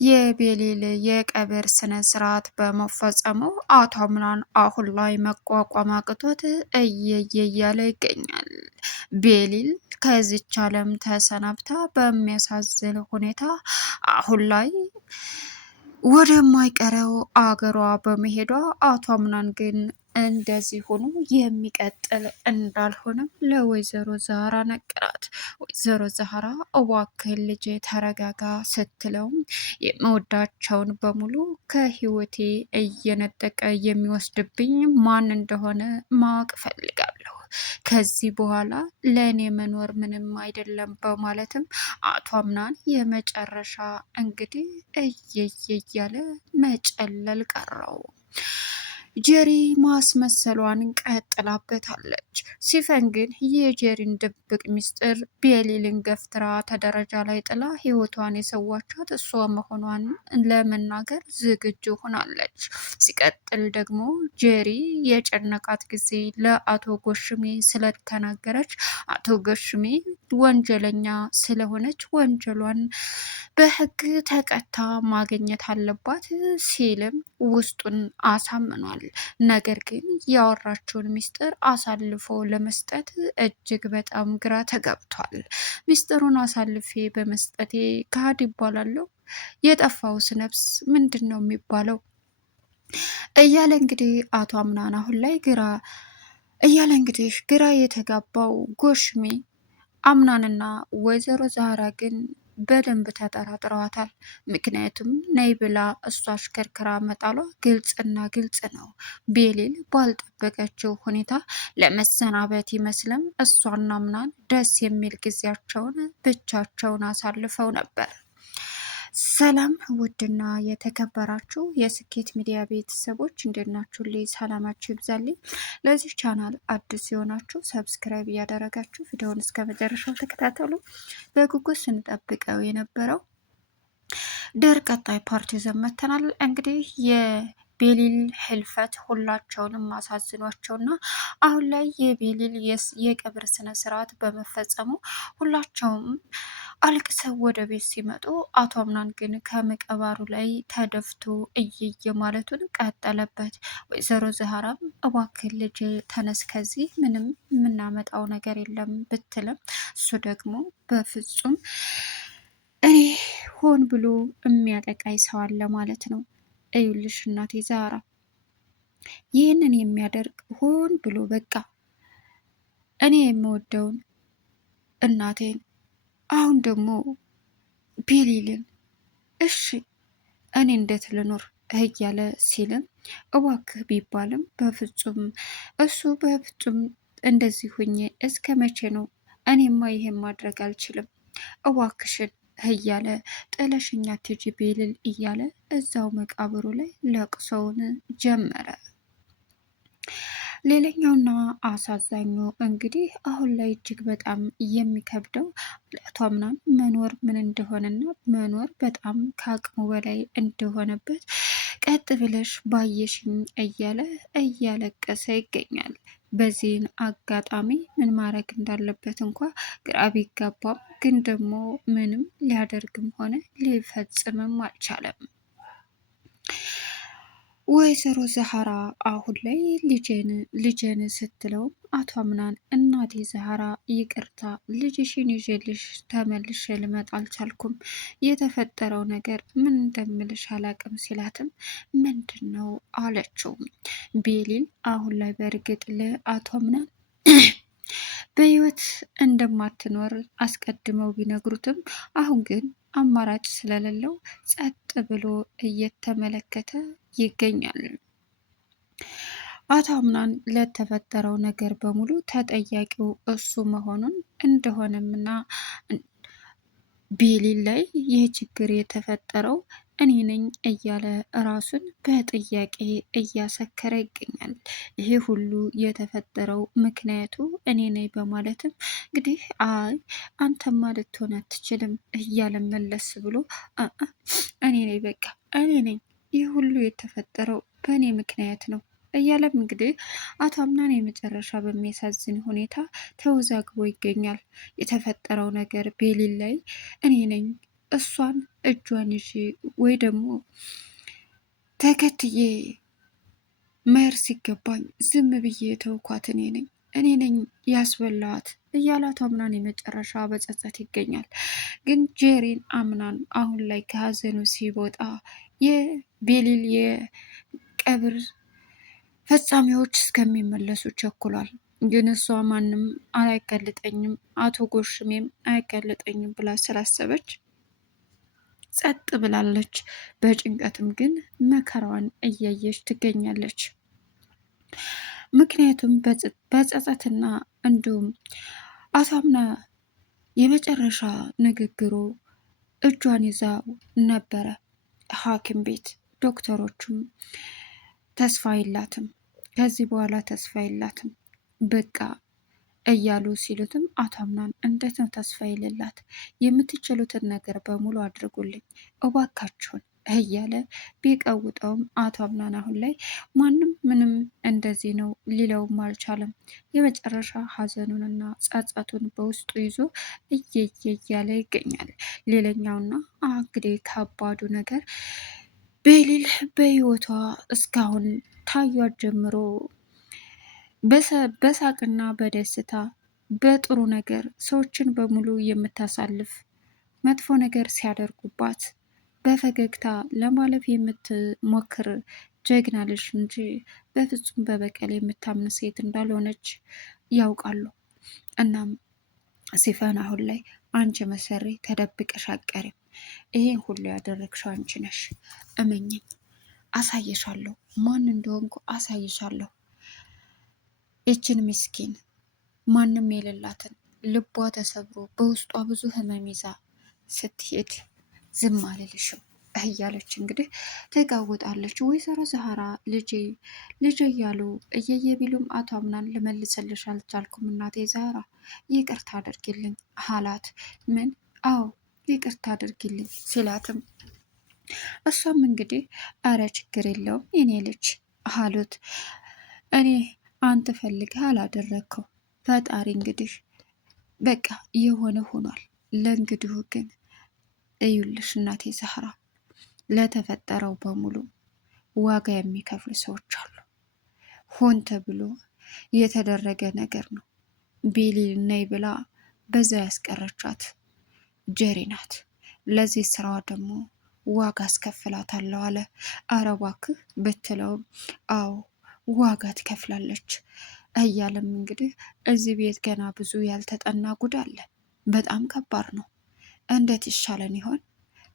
የቤሊል የቀብር ስነ ስርዓት በመፈጸሙ አቶ አምናን አሁን ላይ መቋቋም አቅቶት እየየ እያለ ይገኛል። ቤሊል ከዚች ዓለም ተሰናብታ በሚያሳዝን ሁኔታ አሁን ላይ ወደማይቀረው አገሯ በመሄዷ አቶ አምናን ግን እንደዚህ ሆኖ የሚቀጥል እንዳልሆነም ለወይዘሮ ዛራ ነገራት። ወይዘሮ ዛራ እባክህን ልጄ ተረጋጋ ስትለውም የምወዳቸውን በሙሉ ከህይወቴ እየነጠቀ የሚወስድብኝ ማን እንደሆነ ማወቅ ፈልጋለሁ። ከዚህ በኋላ ለእኔ መኖር ምንም አይደለም በማለትም አቶ አምናን የመጨረሻ እንግዲህ እያለ መጨለል ቀረው። ጄሪ ማስመሰሏን ቀጥላበታለች። ሲፈን ግን የጄሪን ድብቅ ሚስጥር ቤሊልን ገፍትራ ተደረጃ ላይ ጥላ ህይወቷን የሰዋቻት እሷ መሆኗን ለመናገር ዝግጁ ሆናለች። ሲቀጥል ደግሞ ጄሪ የጨነቃት ጊዜ ለአቶ ጎሽሜ ስለተናገረች አቶ ጎሽሜ ወንጀለኛ ስለሆነች ወንጀሏን በህግ ተቀታ ማግኘት አለባት ሲልም ውስጡን አሳምኗል። ነገር ግን ያወራችውን ሚስጥር አሳልፎ ለመስጠት እጅግ በጣም ግራ ተገብቷል። ሚስጥሩን አሳልፌ በመስጠቴ ካድ ይባላለሁ? የጠፋውስ ነፍስ ምንድን ነው የሚባለው? እያለ እንግዲህ አቶ አምናን አሁን ላይ ግራ የተጋባው ጎሽሜ አምናንና ወይዘሮ ዛራ ግን በደንብ ተጠራጥረዋታል። ምክንያቱም ነይ ብላ እሷ አሽከርክራ መጣሏ ግልጽና ግልጽ ነው። ቤሊል ባልጠበቀችው ሁኔታ ለመሰናበት ይመስልም እሷና አምናን ደስ የሚል ጊዜያቸውን ብቻቸውን አሳልፈው ነበር። ሰላም ውድና የተከበራችሁ የስኬት ሚዲያ ቤተሰቦች እንዴት ናችሁ? ሰላማችሁ ይብዛልኝ። ለዚህ ቻናል አዲስ የሆናችሁ ሰብስክራይብ እያደረጋችሁ ቪዲዮውን እስከ መጨረሻው ተከታተሉ። በጉጉት ስንጠብቀው የነበረው ድር ቀጣይ ፓርቲ ይዘን መጥተናል። እንግዲህ የቤሊል ህልፈት ሁላቸውንም አሳዝኗቸውና አሁን ላይ የቤሊል የቀብር ስነ ስርዓት በመፈጸሙ ሁላቸውም አልቅሰው ወደ ቤት ሲመጡ አቶ አምናን ግን ከመቀባሩ ላይ ተደፍቶ እየየ ማለቱን ቀጠለበት። ወይዘሮ ዛህራም እባክህ ልጅ ተነስ፣ ከዚህ ምንም የምናመጣው ነገር የለም ብትልም እሱ ደግሞ በፍጹም እኔ ሆን ብሎ የሚያጠቃኝ ሰው አለ ማለት ነው። እዩልሽ እናቴ ዛራ ይህንን የሚያደርግ ሆን ብሎ በቃ እኔ የምወደውን እናቴን አሁን ደግሞ ቤሊልን እሺ እኔ እንዴት ልኖር እያለ ሲልም እባክህ ቢባልም በፍጹም እሱ በፍጹም እንደዚህ ሁኜ እስከ መቼ ነው? እኔማ ይሄን ማድረግ አልችልም እባክሽን እያለ ጥለሽኛ አትሂጂ ቤሊል እያለ እዛው መቃብሩ ላይ ለቅሶውን ጀመረ። ሌላኛውና አሳዛኙ እንግዲህ አሁን ላይ እጅግ በጣም የሚከብደው አቶ አምናን መኖር ምን እንደሆነና መኖር በጣም ከአቅሙ በላይ እንደሆነበት ቀጥ ብለሽ ባየሽኝ እያለ እያለቀሰ ይገኛል። በዚህን አጋጣሚ ምን ማድረግ እንዳለበት እንኳ ግራ ቢጋባም ግን ደግሞ ምንም ሊያደርግም ሆነ ሊፈጽምም አልቻለም። ወይዘሮ ዛህራ አሁን ላይ ልጄን ስትለው አቶ አምናን እናቴ ዛህራ ይቅርታ ልጅሽን ይዤልሽ ተመልሼ ልመጣ አልቻልኩም፣ የተፈጠረው ነገር ምን እንደምልሽ አላቅም ሲላትም ምንድን ነው አለችው። ቤሊል አሁን ላይ በእርግጥ ለአቶ አምናን በህይወት እንደማትኖር አስቀድመው ቢነግሩትም አሁን ግን አማራጭ ስለሌለው ጸጥ ብሎ እየተመለከተ ይገኛል። አቶ አምናን ለተፈጠረው ነገር በሙሉ ተጠያቂው እሱ መሆኑን እንደሆነምና ቤሊል ላይ ይህ ችግር የተፈጠረው እኔ ነኝ እያለ ራሱን በጥያቄ እያሰከረ ይገኛል። ይሄ ሁሉ የተፈጠረው ምክንያቱ እኔ ነኝ በማለትም እንግዲህ አይ አንተማ ልትሆን አትችልም እያለ መለስ ብሎ እኔ ነኝ በቃ እኔ ነኝ፣ ይህ ሁሉ የተፈጠረው በእኔ ምክንያት ነው እያለም እንግዲህ አቶ አምናን የመጨረሻ በሚያሳዝን ሁኔታ ተወዛግቦ ይገኛል። የተፈጠረው ነገር ቤሊል ላይ እኔ ነኝ እሷን እጇን ይዤ ወይ ደግሞ ተከትዬ መሄድ ሲገባኝ ዝም ብዬ ተውኳት እኔ ነኝ ያስበላዋት እያላት አምናን የመጨረሻ በጸጸት ይገኛል። ግን ጄሪን አምናን አሁን ላይ ከሀዘኑ ሲወጣ የቤሊል የቀብር ፈጻሚዎች እስከሚመለሱ ቸኩሏል። ግን እሷ ማንም አያጋልጠኝም፣ አቶ ጎሽሜም አያጋልጠኝም ብላ ስላሰበች ጸጥ ብላለች። በጭንቀትም ግን መከራዋን እያየች ትገኛለች። ምክንያቱም በጸጸትና እንዲሁም አሳምና የመጨረሻ ንግግሩ እጇን ይዛ ነበረ ሐኪም ቤት ዶክተሮቹም ተስፋ የላትም ከዚህ በኋላ ተስፋ የላትም በቃ እያሉ ሲሉትም አቶ አምናን እንዴት ነው ተስፋ የሌላት? የምትችሉትን ነገር በሙሉ አድርጉልኝ እባካችሁን እያለ ቢቀውጠውም አቶ አምናን አሁን ላይ ማንም ምንም እንደዚህ ነው ሊለውም አልቻለም። የመጨረሻ ሀዘኑንና ጸጸቱን በውስጡ ይዞ እየየ እያለ ይገኛል። ሌላኛውና እንግዲህ ከባዱ ነገር ቤሊል በህይወቷ እስካሁን ታዩት ጀምሮ በሳቅና በደስታ በጥሩ ነገር ሰዎችን በሙሉ የምታሳልፍ መጥፎ ነገር ሲያደርጉባት በፈገግታ ለማለፍ የምትሞክር ጀግና ልጅ እንጂ በፍጹም በበቀል የምታምን ሴት እንዳልሆነች ያውቃሉ። እናም ሲፈን አሁን ላይ አንቺ መሰሪ ተደብቀሽ አትቀሪም፣ ይሄን ሁሉ ያደረግሽው አንቺ ነሽ፣ እመኝኝ፣ አሳይሻለሁ፣ ማን እንደሆንኩ አሳይሻለሁ። ይችን ምስኪን ማንም የሌላትን ልቧ ተሰብሮ በውስጧ ብዙ ህመም ይዛ ስትሄድ ዝም አልልሽም እያለች እንግዲህ ተጋውጣለች። ወይዘሮ ዛህራ ልጄ ልጄ እያሉ እየየ ቢሉም አቶ አምናን ልመልስልሽ አልቻልኩም እናቴ ዛህራ ይቅርታ አድርጊልኝ አላት። ምን? አዎ ይቅርታ አድርጊልኝ ሲላትም እሷም እንግዲህ አረ ችግር የለውም የኔ ልጅ አሉት። እኔ አንተ ፈልገህ አላደረግከው ፈጣሪ እንግዲህ በቃ የሆነ ሆኗል። ለእንግዲሁ ግን እዩልሽ እናቴ ዛህራ ለተፈጠረው በሙሉ ዋጋ የሚከፍሉ ሰዎች አሉ። ሆን ተብሎ የተደረገ ነገር ነው። ቤሊል ነይ ብላ በዛ ያስቀረቻት ጄሪ ናት። ለዚህ ስራዋ ደግሞ ዋጋ አስከፍላታለሁ አለ። አረ እባክህ ብትለውም አዎ ዋጋ ትከፍላለች እያለም እንግዲህ እዚህ ቤት ገና ብዙ ያልተጠና ጉድ አለ፣ በጣም ከባድ ነው፣ እንዴት ይሻለን ይሆን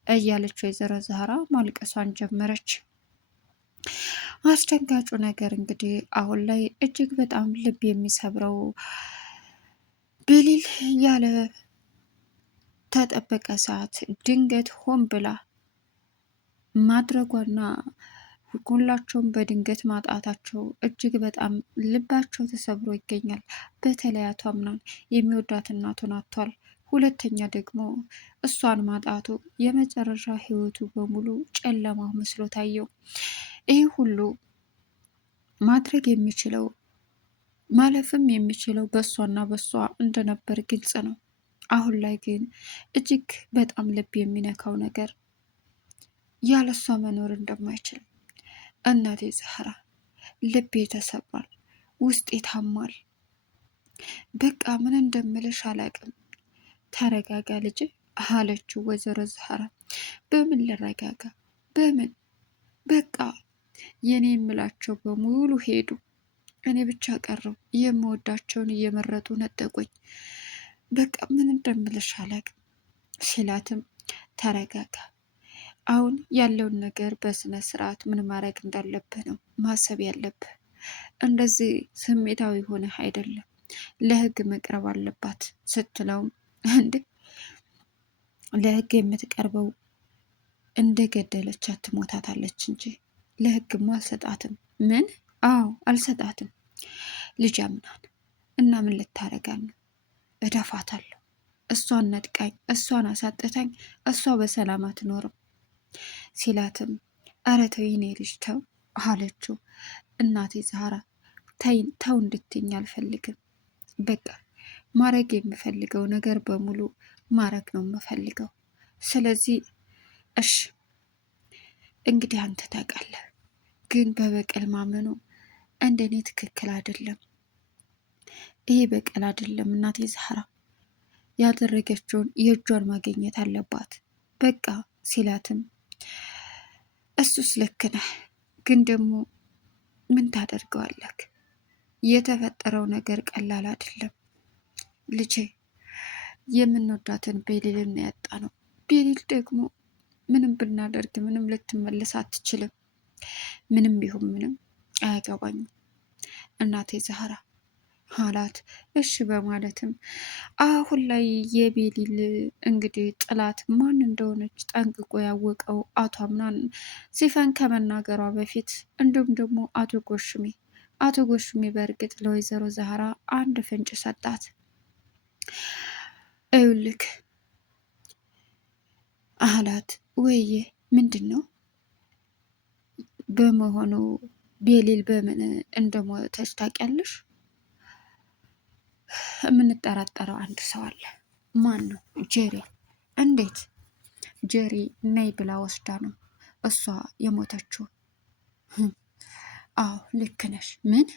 እያለች ወይዘሮ ዛህራ ማልቀሷን ጀመረች። አስደንጋጩ ነገር እንግዲህ አሁን ላይ እጅግ በጣም ልብ የሚሰብረው ቤሊል ያለ ተጠበቀ ሰዓት ድንገት ሆን ብላ ማድረጓና ሁላቸውም በድንገት ማጣታቸው እጅግ በጣም ልባቸው ተሰብሮ ይገኛል። በተለይ አቶ አምናን የሚወዳት እናቱን አጥቷል። ሁለተኛ ደግሞ እሷን ማጣቱ የመጨረሻ ህይወቱ በሙሉ ጨለማ መስሎ ታየው። ይህ ሁሉ ማድረግ የሚችለው ማለፍም የሚችለው በእሷና በእሷ እንደነበር ግልጽ ነው። አሁን ላይ ግን እጅግ በጣም ልብ የሚነካው ነገር ያለሷ መኖር እንደማይችል እናቴ ዛህራ ልቤ ተሰብሯል፣ ውስጤ ታሟል። በቃ ምን እንደምልሽ አላቅም። ተረጋጋ ልጅ አለችው ወይዘሮ ዛህራ። በምን ልረጋጋ? በምን? በቃ የኔ የምላቸው በሙሉ ሄዱ፣ እኔ ብቻ ቀረው። የምወዳቸውን እየመረጡ ነጠቆኝ። በቃ ምን እንደምልሽ አላቅም ሲላትም ተረጋጋ፣ አሁን ያለውን ነገር በስነ ስርዓት ምን ማድረግ እንዳለብህ ነው ማሰብ ያለብህ። እንደዚህ ስሜታዊ ሆነህ አይደለም፣ ለህግ መቅረብ አለባት ስትለውም እንዴ ለህግ የምትቀርበው እንደገደለቻት ትሞታታለች እንጂ ለህግማ አልሰጣትም። ምን? አዎ አልሰጣትም። ልጅ አምናን እና ምን ልታረጋን ነው? እደፋታለሁ። እሷን ነጥቃኝ፣ እሷን አሳጥታኝ፣ እሷ በሰላም አትኖርም ሲላትም ኧረ ተው የኔ ልጅ ተው አለችው። እናቴ ዛህራ ተው እንድትይኝ አልፈልግም። በቃ ማድረግ የምፈልገው ነገር በሙሉ ማድረግ ነው የምፈልገው። ስለዚህ እሽ እንግዲህ አንተ ታውቃለህ፣ ግን በበቀል ማመኑ እንደኔ ትክክል አይደለም። ይሄ በቀል አይደለም። እናቴ ዛህራ ያደረገችውን የእጇን ማግኘት አለባት በቃ ሲላትም እሱስ ልክ ነህ፣ ግን ደግሞ ምን ታደርገዋለህ? የተፈጠረው ነገር ቀላል አይደለም ልጄ። የምንወዳትን ቤሊልን ያጣ ነው። ቤሊል ደግሞ ምንም ብናደርግ ምንም ልትመለስ አትችልም። ምንም ቢሆን ምንም አያገባኝም እናቴ ዛህራ አላት። እሺ በማለትም አሁን ላይ የቤሊል እንግዲህ ጥላት ማን እንደሆነች ጠንቅቆ ያወቀው አቶ አምናን ሲፈን ከመናገሯ በፊት እንዲሁም ደግሞ አቶ ጎሽሜ በእርግጥ ለወይዘሮ ዛህራ አንድ ፍንጭ ሰጣት። እዩልክ አላት። ወይዬ ምንድን ነው? በመሆኑ ቤሊል በምን እንደሞተች ታውቂያለሽ? የምንጠራጠረው አንድ ሰው አለ። ማን ነው? ጄሪ። እንዴት? ጄሪ ነይ ብላ ወስዳ ነው እሷ የሞተችው። አዎ ልክ ነሽ። ምን?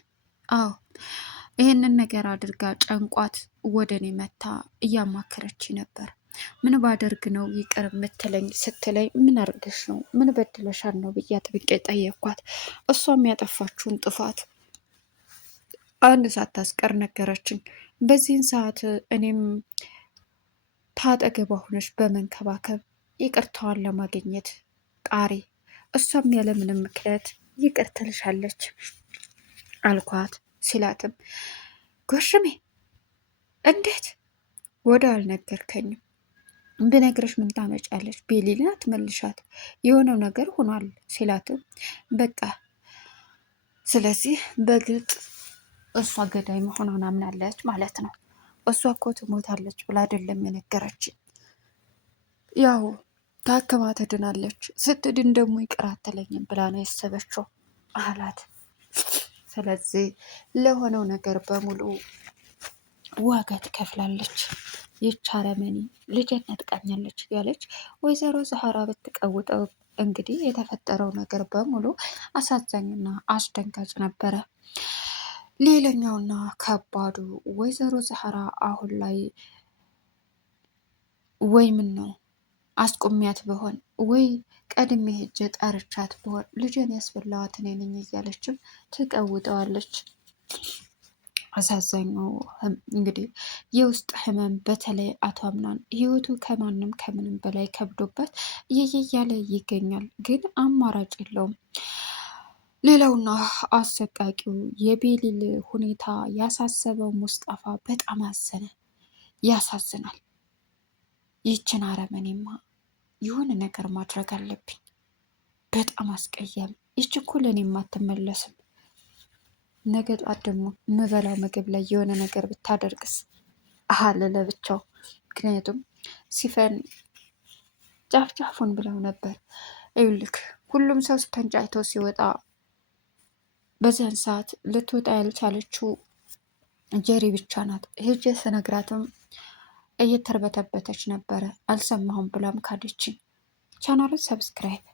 አዎ ይህንን ነገር አድርጋ ጨንቋት ወደ እኔ መታ እያማከረች ነበር። ምን ባደርግ ነው ይቅር የምትለኝ ስትለኝ፣ ምን አርገሽ ነው? ምን በድለሻል ነው ብዬ አጥብቄ ጠየኳት። እሷም ያጠፋችውን ጥፋት አንድ ሳታስቀር ነገረችኝ። በዚህን ሰዓት እኔም ታጠገቧ ሆነች በመንከባከብ ይቅርታዋን ለማግኘት ጣሪ። እሷም ያለምንም ምክንያት ይቅር ትልሻለች አልኳት ሲላትም፣ ጎሽሜ እንዴት ወደ አልነገርከኝም? ብነግርሽ ምን ታመጫለች? ቤሊልን አትመልሻት፣ የሆነው ነገር ሆኗል ሲላትም፣ በቃ ስለዚህ በግልጥ እሷ ገዳይ መሆኗን አምናለች ማለት ነው። እሷ እኮ ትሞታለች ብላ አይደለም የነገረችኝ፣ ያው ታክማ ትድናለች፣ ስትድን ደግሞ ይቅር አትለኝም ብላ ነው ያሰበችው አላት። ስለዚህ ለሆነው ነገር በሙሉ ዋጋ ትከፍላለች። ይች አረመኔ ልጄን ነጥቃኛለች ያለች ወይዘሮ ዛህራ ብትቀውጠው እንግዲህ የተፈጠረው ነገር በሙሉ አሳዛኝና አስደንጋጭ ነበረ። ሌላኛውና ከባዱ ወይዘሮ ዛህራ አሁን ላይ ወይ ምን ነው አስቆሚያት በሆን ወይ ቀድሜ ሄጄ ጠርቻት በሆን ልጄን ያስበላዋት እኔ ነኝ እያለችም ትቀውጠዋለች። አሳዛኙ እንግዲህ የውስጥ ህመም በተለይ አቶ አምናን ህይወቱ ከማንም ከምንም በላይ ከብዶበት እያለ ይገኛል። ግን አማራጭ የለውም። ሌላውና አሰቃቂው የቤሊል ሁኔታ ያሳሰበው ሙስጣፋ በጣም አዘነ። ያሳዝናል። ይችን አረመኔማ የሆነ ነገር ማድረግ አለብኝ። በጣም አስቀያሚ። ይች እኮ ለእኔም አትመለስም። ነገ ጧት ደግሞ ምበላው ምግብ ላይ የሆነ ነገር ብታደርግስ አለ ለብቻው። ምክንያቱም ሲፈን ጫፍጫፉን ብለው ነበር። ይኸውልህ ሁሉም ሰው ተንጫጭቶ ሲወጣ በዚያን ሰዓት ልትወጣ ያልቻለችው ጀሪ ብቻ ናት። ሄጄ ስነግራትም እየተርበተበተች ነበረ። አልሰማሁም ብላም ካደችኝ። ቻናሉን ሰብስክራይብ